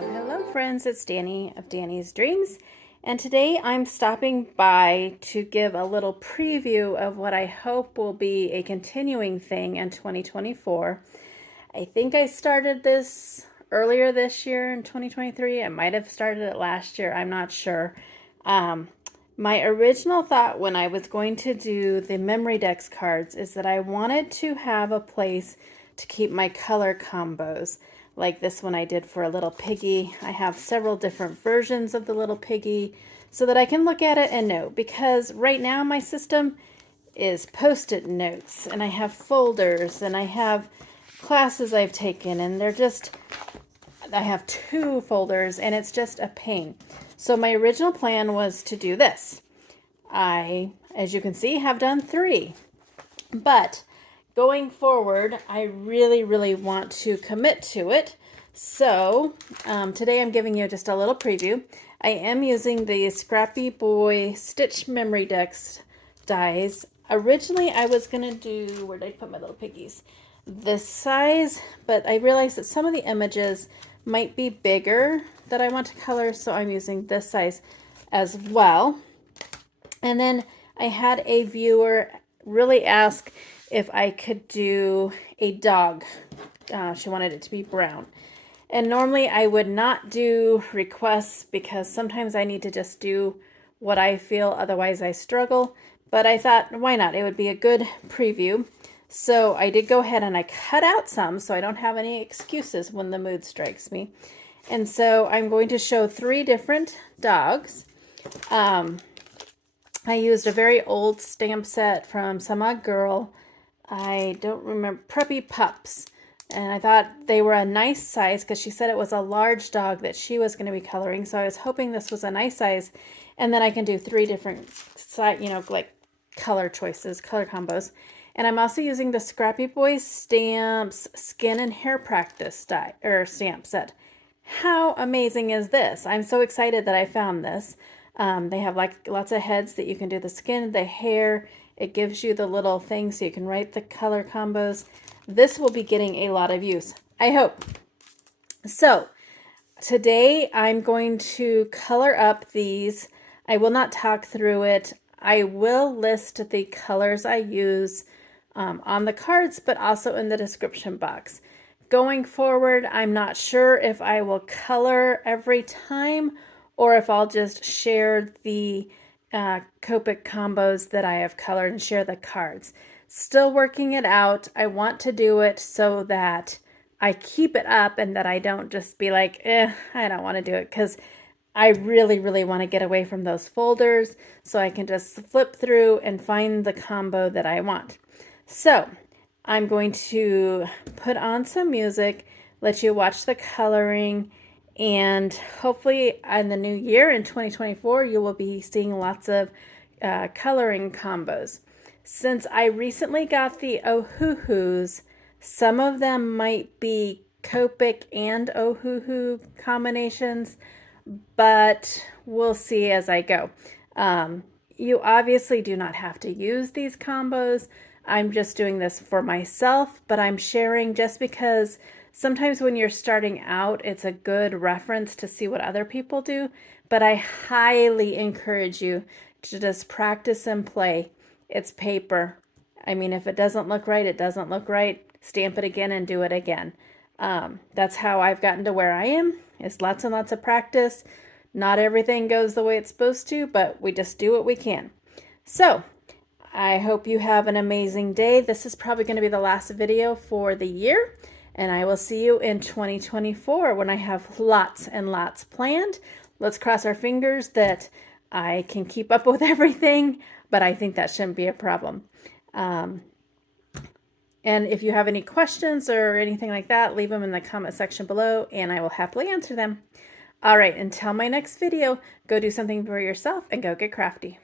Hello friends, it's Danny of Danny's Dreams, and today I'm stopping by to give a little preview of what I hope will be a continuing thing in 2024. I think I started this earlier this year in 2023. I might have started it last year, I'm not sure. My original thought when I was going to do the memory decks cards is that I wanted to have a place to keep my color combos. Like this one I did for a little piggy. I have several different versions of the little piggy so that I can look at it and know, because right now my system is post-it notes and I have folders and I have classes I've taken, and I have 2 folders and it's just a pain. So my original plan was to do this. I, as you can see, have done 3, but going forward, I really want to commit to it. So today I'm giving you just a little preview. I am using the Scrappy Boy Stitch Memory Decks dies. Originally I was going to do, where did I put my little piggies? This size, but I realized that some of the images might be bigger that I want to color, so I'm using this size as well. And then I had a viewer really ask if I could do a dog. She wanted it to be brown. And normally I would not do requests because sometimes I need to just do what I feel, otherwise I struggle. But I thought, why not? It would be a good preview. So I did go ahead and I cut out some so I don't have any excuses when the mood strikes me. And so I'm going to show 3 different dogs. I used a very old stamp set from some odd girl. I don't remember, Preppy Pups. And I thought they were a nice size because she said it was a large dog that she was going to be coloring. So I was hoping this was a nice size. And then I can do 3 different, like color choices, color combos. And I'm also using the Scrappy Boy Stamps Skin and Hair Practice die or stamp set. How amazing is this? I'm so excited that I found this. They have like lots of heads that you can do the skin, the hair. It gives you the little thing so you can write the color combos. This will be getting a lot of use, I hope. So today I'm going to color up these. I will not talk through it. I will list the colors I use on the cards, but also in the description box. Going forward, I'm not sure if I will color every time or if I'll just share the Copic combos that I have colored and share the cards. Still working it out. I want to do it so that I keep it up and that I don't just be like, I don't want to do it, because I really want to get away from those folders so I can just flip through and find the combo that I want. So I'm going to put on some music, let you watch the coloring, and hopefully in the new year in 2024 you will be seeing lots of coloring combos. Since I recently got the Ohuhus, some of them might be Copic and Ohuhu combinations, but we'll see as I go. You obviously do not have to use these combos. I'm just doing this for myself, but I'm sharing just because sometimes when you're starting out, it's a good reference to see what other people do, but I highly encourage you to just practice and play. It's paper. I mean, if it doesn't look right, it doesn't look right. Stamp it again and do it again. That's how I've gotten to where I am. It's lots and lots of practice. Not everything goes the way it's supposed to, but we just do what we can. So I hope you have an amazing day. This is probably going to be the last video for the year, and I will see you in 2024 when I have lots and lots planned. Let's cross our fingers that I can keep up with everything, but I think that shouldn't be a problem. And if you have any questions or anything like that, leave them in the comment section below and I will happily answer them. All right, until my next video, go do something for yourself and go get crafty.